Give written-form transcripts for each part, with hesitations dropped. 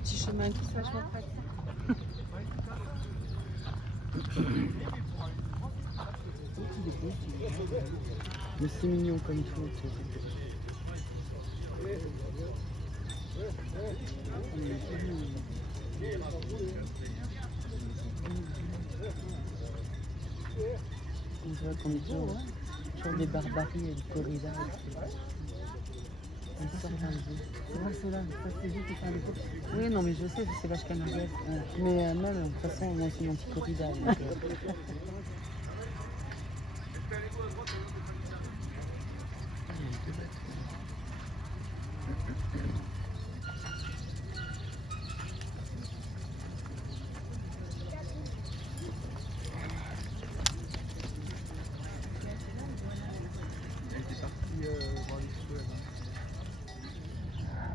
petit chemin et tout, c'est vachement pratique. Mais c'est mignon comme tout. On dirait qu'on est sur des barbaries et des corridas. Ils sortent un peu. C'est vrai, c'est là, ça c'est juste pour faire des courses. Oui, non, mais je sais, c'est vache canadienne. Mais même, de toute façon, moi c'est mon petit corrida.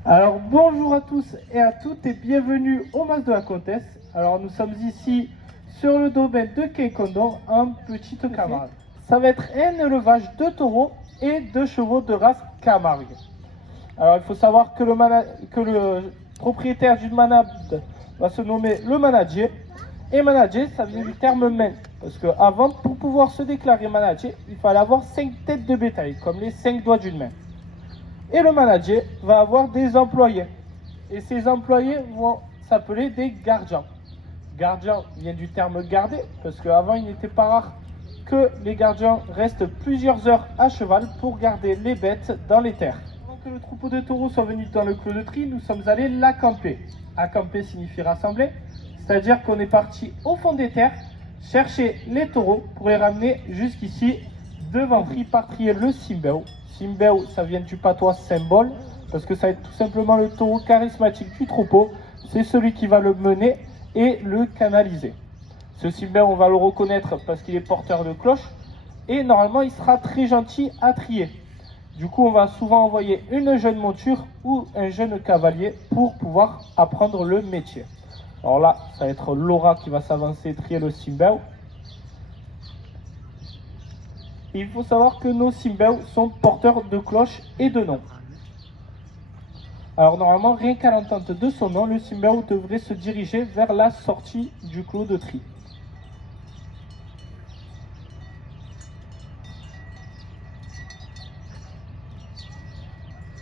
Alors bonjour à tous et à toutes et bienvenue au Mas de la Comtesse. Alors nous sommes ici sur le domaine de Keikondor en petite Camargue. Ça va être un élevage de taureaux et de chevaux de race Camargue. Alors il faut savoir que le propriétaire d'une manade va se nommer le manager. Et manager, ça vient du terme main. Parce qu'avant, pour pouvoir se déclarer manager, il fallait avoir 5 têtes de bétail, comme les 5 doigts d'une main. Et le manager va avoir des employés. Et ces employés vont s'appeler des gardiens. Gardien vient du terme garder, parce qu'avant il n'était pas rare que les gardiens restent plusieurs heures à cheval pour garder les bêtes dans les terres. Avant que le troupeau de taureaux soit venu dans le clos de tri, nous sommes allés l'accamper. Accamper signifie rassembler, c'est-à-dire qu'on est parti au fond des terres chercher les taureaux pour les ramener jusqu'ici devant trier le simbeo. Simbeo, ça vient du patois symbole, parce que ça va être tout simplement le taureau charismatique du troupeau. C'est celui qui va le mener et le canaliser. Ce simbeo, on va le reconnaître parce qu'il est porteur de cloche et normalement il sera très gentil à trier. Du coup, on va souvent envoyer une jeune monture ou un jeune cavalier pour pouvoir apprendre le métier. Alors là, ça va être Laura qui va s'avancer et trier le simbeo. Il faut savoir que nos simbeo sont porteurs de cloches et de noms. Alors normalement, rien qu'à l'entente de son nom, le simbeo devrait se diriger vers la sortie du clos de tri.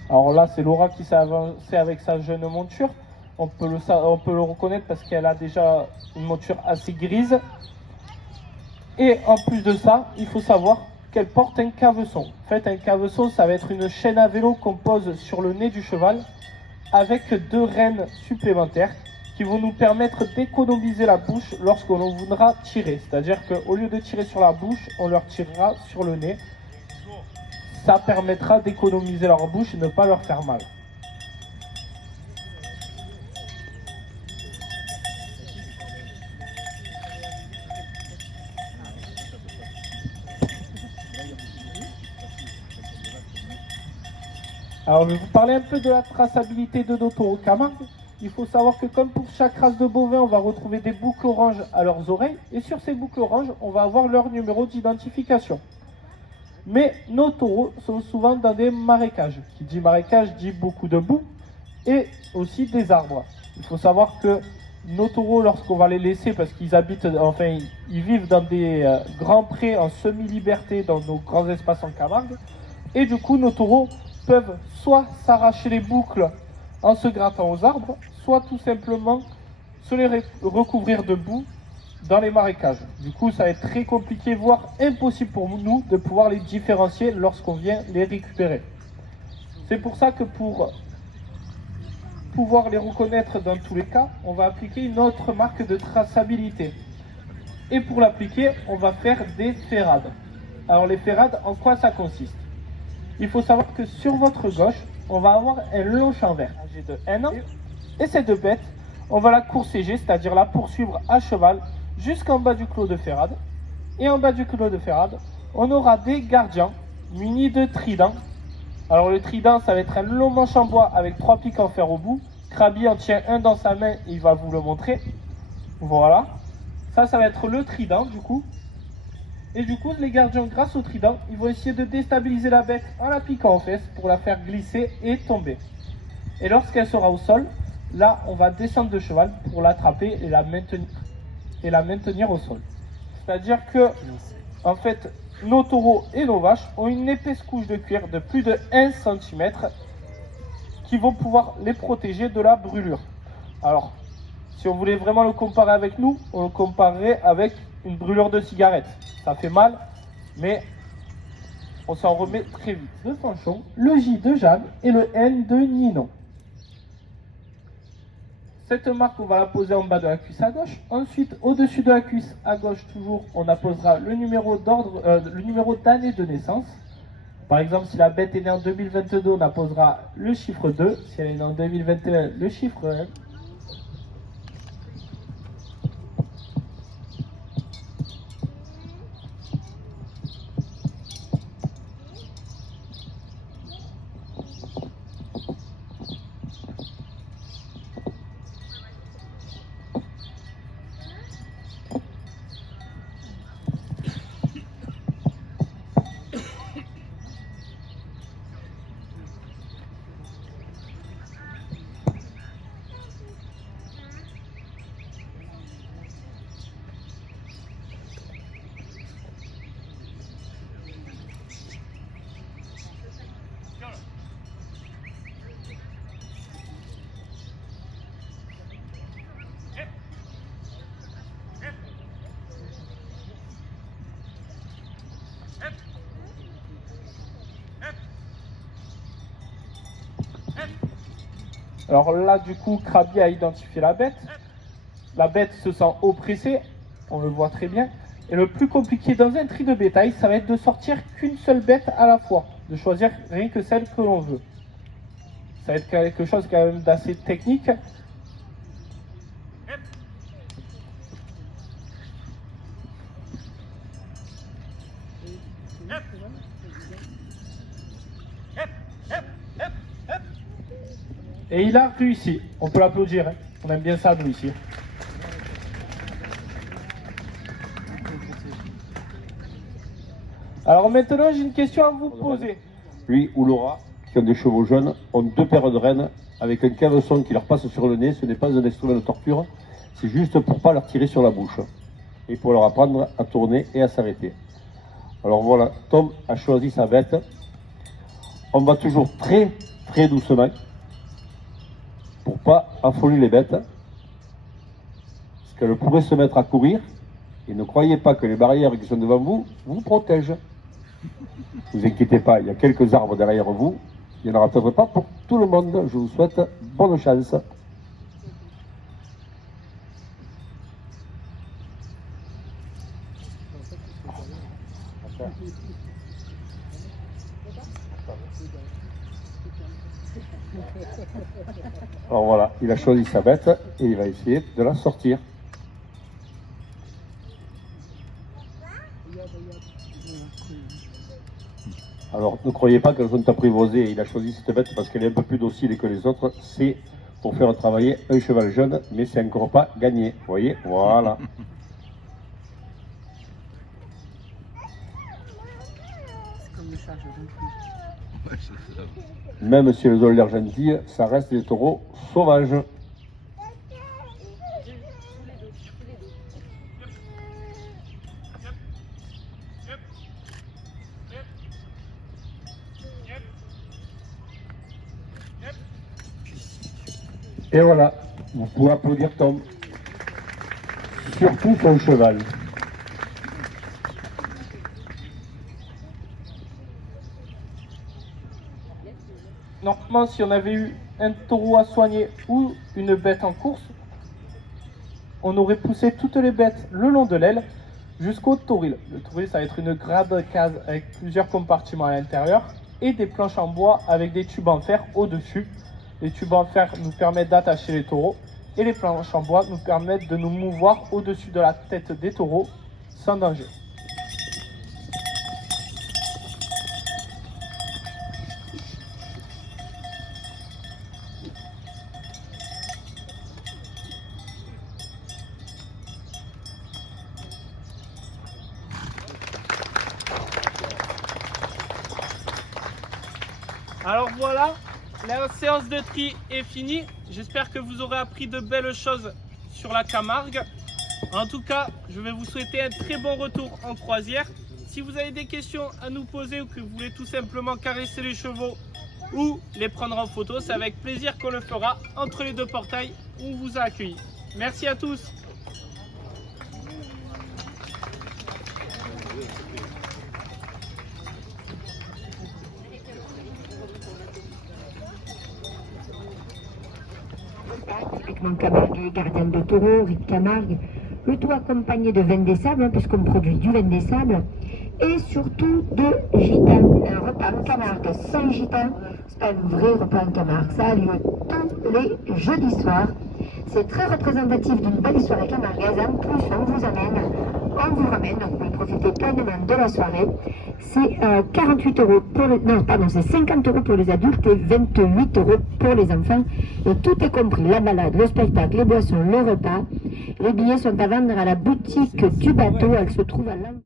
Alors là, c'est Laura qui s'est avancée avec sa jeune monture. On peut le reconnaître parce qu'elle a déjà une monture assez grise. Et en plus de ça, il faut savoir qu'elle porte un caveçon. En fait, un caveçon, ça va être une chaîne à vélo qu'on pose sur le nez du cheval avec 2 rênes supplémentaires qui vont nous permettre d'économiser la bouche lorsque l'on voudra tirer. C'est-à-dire qu'au lieu de tirer sur la bouche, on leur tirera sur le nez. Ça permettra d'économiser leur bouche et ne pas leur faire mal. Alors, je vais vous parler un peu de la traçabilité de nos taureaux Camargue. Il faut savoir que comme pour chaque race de bovins, on va retrouver des boucles oranges à leurs oreilles. Et sur ces boucles oranges, on va avoir leur numéro d'identification. Mais nos taureaux sont souvent dans des marécages. Qui dit marécage dit beaucoup de boue et aussi des arbres. Il faut savoir que nos taureaux, lorsqu'on va les laisser, parce qu'ils habitent, enfin, ils vivent dans des grands prés en semi-liberté dans nos grands espaces en Camargue. Et du coup, nos taureaux peuvent soit s'arracher les boucles en se grattant aux arbres, soit tout simplement se les recouvrir de boue dans les marécages. Du coup, ça va être très compliqué, voire impossible pour nous de pouvoir les différencier lorsqu'on vient les récupérer. C'est pour ça que pour pouvoir les reconnaître dans tous les cas, on va appliquer une autre marque de traçabilité. Et pour l'appliquer, on va faire des ferrades. Alors les ferrades, en quoi ça consiste? Il faut savoir que sur votre gauche, on va avoir un long champ vert âgé de 1 an. Et cette bête, on va la courséger, c'est-à-dire la poursuivre à cheval jusqu'en bas du clos de ferrade. Et en bas du clos de ferrade, on aura des gardiens munis de tridents. Alors le trident, ça va être un long manche en bois avec 3 pics en fer au bout. Krabi en tient un dans sa main et il va vous le montrer. Voilà. Ça va être le trident du coup. Et du coup, les gardiens, grâce au trident, ils vont essayer de déstabiliser la bête en la piquant aux fesses pour la faire glisser et tomber. Et lorsqu'elle sera au sol, Là, on va descendre de cheval pour l'attraper et la maintenir au sol. C'est-à-dire que, en fait, nos taureaux et nos vaches ont une épaisse couche de cuir de plus de 1 cm qui vont pouvoir les protéger de la brûlure. Alors, si on voulait vraiment le comparer avec nous, on le comparerait avec une brûlure de cigarette. Ça fait mal, mais on s'en remet très vite. Le Fanchon, le J de Jeanne et le N de Ninon. Cette marque, on va la poser en bas de la cuisse à gauche. Ensuite, au-dessus de la cuisse à gauche, toujours, on apposera le numéro d'année de naissance. Par exemple, si la bête est née en 2022, on apposera le chiffre 2. Si elle est née en 2021, le chiffre 1. Alors là, du coup, Krabi a identifié la bête. La bête se sent oppressée, on le voit très bien. Et le plus compliqué dans un tri de bétail, ça va être de sortir qu'une seule bête à la fois, de choisir rien que celle que l'on veut. Ça va être quelque chose quand même d'assez technique. Et il a réussi. On peut l'applaudir. Hein. On aime bien ça, nous, ici. Alors maintenant, j'ai une question à vous poser. Lui ou Laura, qui ont des chevaux jaunes, ont 2 paires de rênes avec un caveçon qui leur passe sur le nez. Ce n'est pas un instrument de torture. C'est juste pour ne pas leur tirer sur la bouche. Et pour leur apprendre à tourner et à s'arrêter. Alors voilà, Tom a choisi sa bête. On va toujours très, très doucement. Pour pas affoler les bêtes, parce qu'elles pourraient se mettre à courir, et ne croyez pas que les barrières qui sont devant vous vous protègent. Ne vous inquiétez pas, il y a quelques arbres derrière vous, il n'y en aura peut-être pas pour tout le monde. Je vous souhaite bonne chance. Alors voilà, il a choisi sa bête et il va essayer de la sortir. Alors ne croyez pas qu'elles sont apprivoisées. Il a choisi cette bête parce qu'elle est un peu plus docile que les autres. C'est pour faire travailler un cheval jeune, mais c'est encore pas gagné. Vous voyez, voilà. C'est comme le chat, je veux plus. Même si elles ont l'air gentilles, ça reste des taureaux sauvages. Et voilà, vous pouvez applaudir Tom. Surtout son cheval. Normalement, si on avait eu un taureau à soigner ou une bête en course, on aurait poussé toutes les bêtes le long de l'aile jusqu'au tauril. Le tauril, ça va être une grande case avec plusieurs compartiments à l'intérieur et des planches en bois avec des tubes en fer au-dessus. Les tubes en fer nous permettent d'attacher les taureaux et les planches en bois nous permettent de nous mouvoir au-dessus de la tête des taureaux sans danger. Alors voilà, la séance de tri est finie. J'espère que vous aurez appris de belles choses sur la Camargue. En tout cas, je vais vous souhaiter un très bon retour en croisière. Si vous avez des questions à nous poser ou que vous voulez tout simplement caresser les chevaux ou les prendre en photo, c'est avec plaisir qu'on le fera entre les deux portails où on vous a accueillis. Merci à tous. Typiquement Camargue, gardien de taureau, Rick Camargue, le tout accompagné de vin des sables, puisqu'on produit du vin des sables, et surtout de gitans. Un repas en Camargue sans gitans, c'est pas un vrai repas en Camargue, ça a lieu tous les jeudis soirs. C'est très représentatif d'une belle soirée camargaise. En plus, on vous ramène, donc vous profitez pleinement de la soirée. C'est 48 € pour les, non, pardon, c'est 50 € pour les adultes et 28 € pour les enfants. Et tout est compris, la balade, le spectacle, les boissons, le repas. Les billets sont à vendre à la boutique du bateau, elle se trouve à l'entrée.